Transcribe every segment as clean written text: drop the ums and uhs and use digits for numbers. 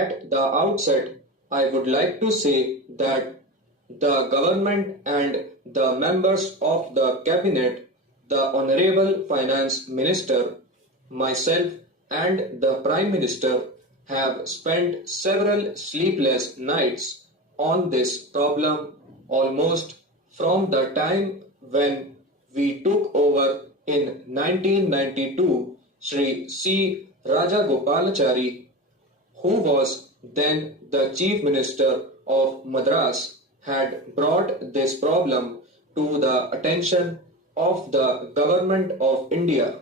At the outset, I would like to say that the government and the members of the cabinet, the Honorable Finance Minister, myself, and the Prime Minister have spent several sleepless nights on this problem almost from the time when we took over in 1992. Sri C. Rajagopalachari, who was then the Chief Minister of Madras, had brought this problem to the attention of the Government of India.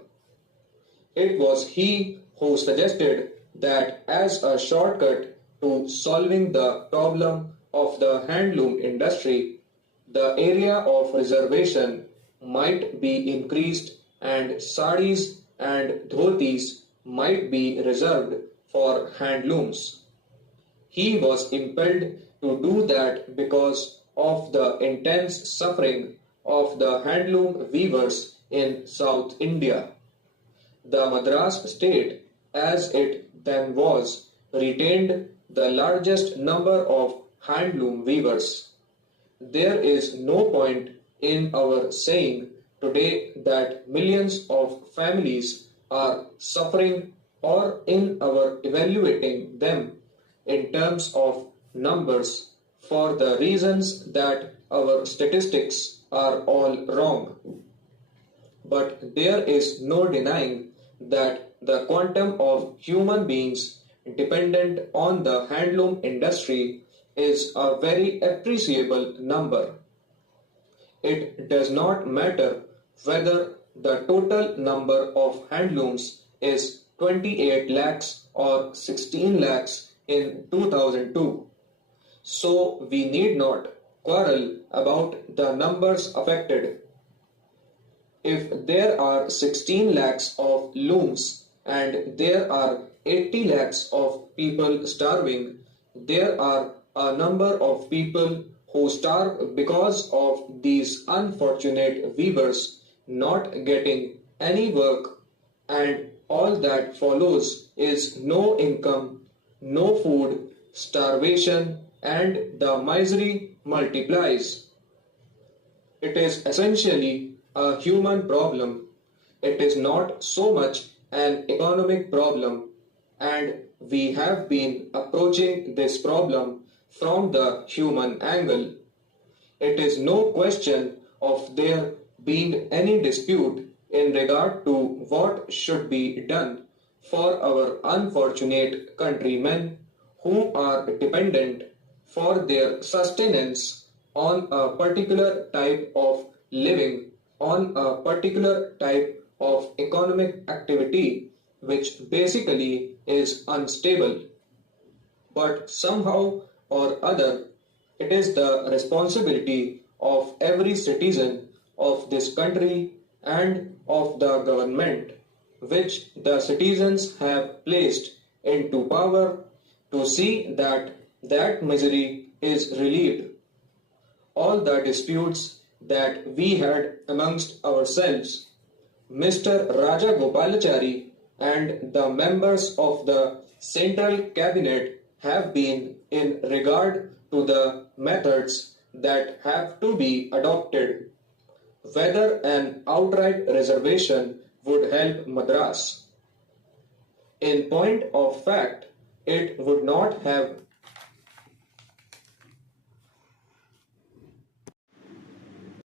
It was he who suggested that as a shortcut to solving the problem of the handloom industry, the area of reservation might be increased and saris and dhotis might be reserved for handlooms. He was impelled to do that because of the intense suffering of the handloom weavers in South India. The Madras state, as it then was, retained the largest number of handloom weavers. There is no point in our saying today that millions of families are suffering or in our evaluating them in terms of numbers for the reasons that our statistics are all wrong. But there is no denying that the quantum of human beings dependent on the handloom industry is a very appreciable number. It does not matter whether the total number of handlooms is 28 lakhs or 16 lakhs in 2002. So we need not quarrel about the numbers affected. If there are 16 lakhs of looms and there are 80 lakhs of people starving, there are a number of people who starve because of these unfortunate weavers not getting any work, and all that follows is no income, no food, starvation, and the misery multiplies. It is essentially a human problem. It is not so much an economic problem, and we have been approaching this problem from the human angle. It is no question of there being any dispute in regard to what should be done for our unfortunate countrymen who are dependent for their sustenance on a particular type of living, on a particular type of economic activity which basically is unstable. But somehow or other, it is the responsibility of every citizen of this country and of the government, which the citizens have placed into power, to see that that misery is relieved. All the disputes that we had amongst ourselves, Mr. Rajagopalachari and the members of the Central Cabinet have been in regard to the methods that have to be adopted, whether an outright reservation would help Madras. In point of fact, it would not have